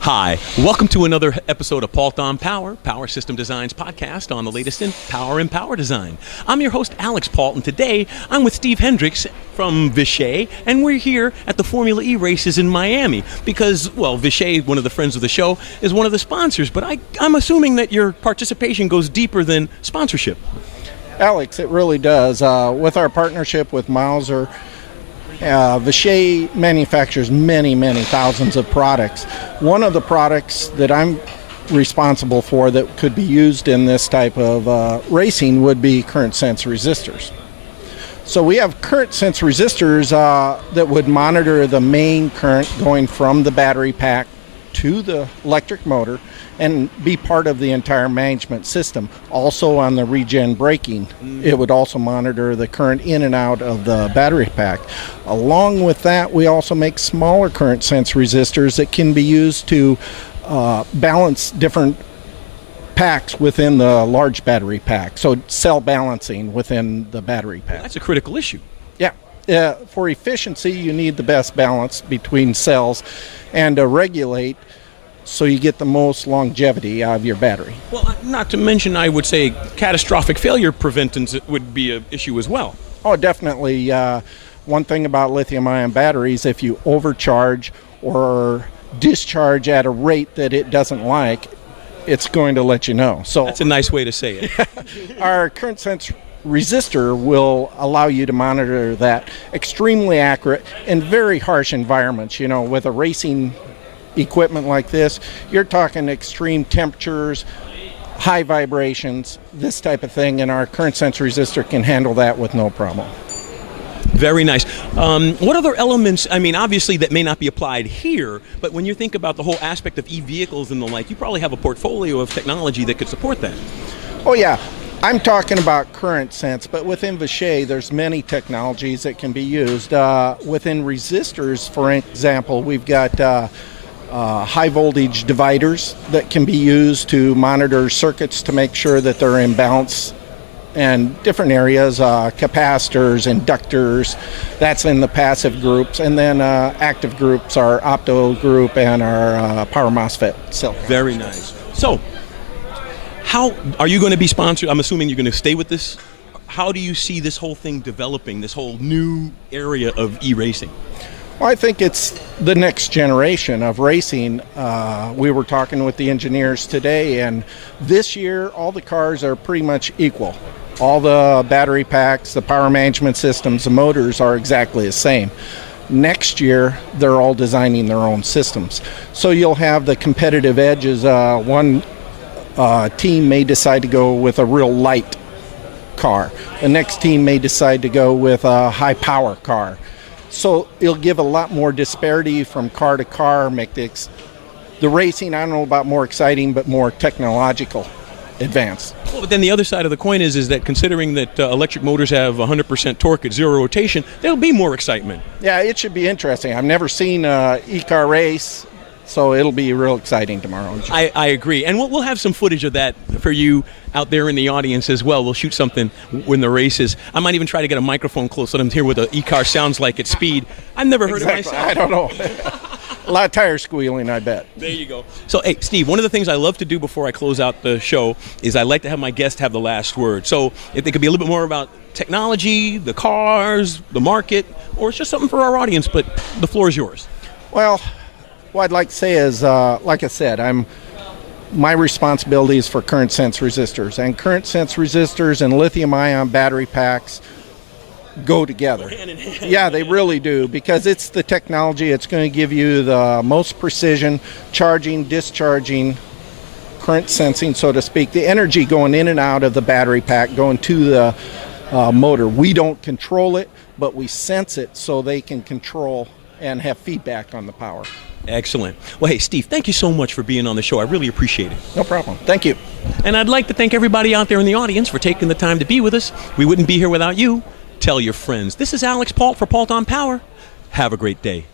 Hi, welcome to another episode of Pault on Power, Power System Design's podcast on the latest in power and power design. I'm your host, Alex Pault, and today I'm with Steve Hendricks from Vishay, and we're here at the Formula E races in Miami because, well, Vishay, one of the friends of the show, is one of the sponsors, but I'm assuming that your participation goes deeper than sponsorship. Alex, it really does. With our partnership with Mauser, Vishay manufactures many thousands of products. One of the products that I'm responsible for that could be used in this type of racing would be current sense resistors. So we have current sense resistors that would monitor the main current going from the battery pack to the electric motor and be part of the entire management system. Also on the regen braking, it would also monitor the current in and out of the battery pack. Along with that, we also make smaller current sense resistors that can be used to balance different packs within the large battery pack. So cell balancing within the battery pack. That's a critical issue. Yeah. For efficiency, you need the best balance between cells and to regulate so you get the most longevity out of your battery. Well, not to mention, I would say catastrophic failure preventance would be an issue as well. Oh, definitely. One thing about lithium-ion batteries, if you overcharge or discharge at a rate that it doesn't like, it's going to let you know. So that's a nice way to say it. Our current sense resistor will allow you to monitor that extremely accurate in very harsh environments. You know, with a racing equipment like this, you're talking extreme temperatures, high vibrations, this type of thing, and our current sense resistor can handle that with no problem. Very nice. What other elements, I mean, obviously that may not be applied here, but when you think about the whole aspect of e-vehicles and the like, you probably have a portfolio of technology that could support that. Oh yeah. I'm talking about current sense, but within Vishay, there's many technologies that can be used. Within resistors, for example, we've got high voltage dividers that can be used to monitor circuits to make sure that they're in balance, and different areas, capacitors, inductors, that's in the passive groups, and then active groups, our opto group and our power MOSFET cell. Very nice. So, how are you going to be sponsored? I'm assuming you're going to stay with this. How do you see this whole thing developing, this whole new area of e-racing? Well, I think it's the next generation of racing. We were talking with the engineers today, and this year all the cars are pretty much equal. All the battery packs, the power management systems, the motors are exactly the same. Next year, they're all designing their own systems. So you'll have the competitive edges. One team may decide to go with a real light car. The next team may decide to go with a high power car. So it'll give a lot more disparity from car to car, make the racing, I don't know about more exciting, but more technological advance. Well, but then the other side of the coin is that considering that electric motors have 100% torque at zero rotation, there'll be more excitement. Yeah, it should be interesting. I've never seen an e-car race, so it'll be real exciting tomorrow. I agree. And we'll have some footage of that for you out there in the audience as well. We'll shoot something when the race is. I might even try to get a microphone close so let them hear what the e-car sounds like at speed. I've never heard it myself. I don't know. A lot of tire squealing, I bet. There you go. So, hey, Steve, one of the things I love to do before I close out the show is I like to have my guests have the last word. So if they could be a little bit more about technology, the cars, the market, or it's just something for our audience, but the floor is yours. Well, what I'd like to say is, like I said, my responsibility is for current sense resistors. And current sense resistors and lithium-ion battery packs go together. Hand in hand. Yeah, they really do, because it's the technology. It's going to give you the most precision, charging, discharging, current sensing, so to speak, the energy going in and out of the battery pack, going to the motor. We don't control it, but we sense it so they can control and have feedback on the power. Excellent. Well, hey, Steve, thank you so much for being on the show. I really appreciate it. No problem. Thank you. And I'd like to thank everybody out there in the audience for taking the time to be with us. We wouldn't be here without you. Tell your friends. This is Alex Pault for Pault on Power. Have a great day.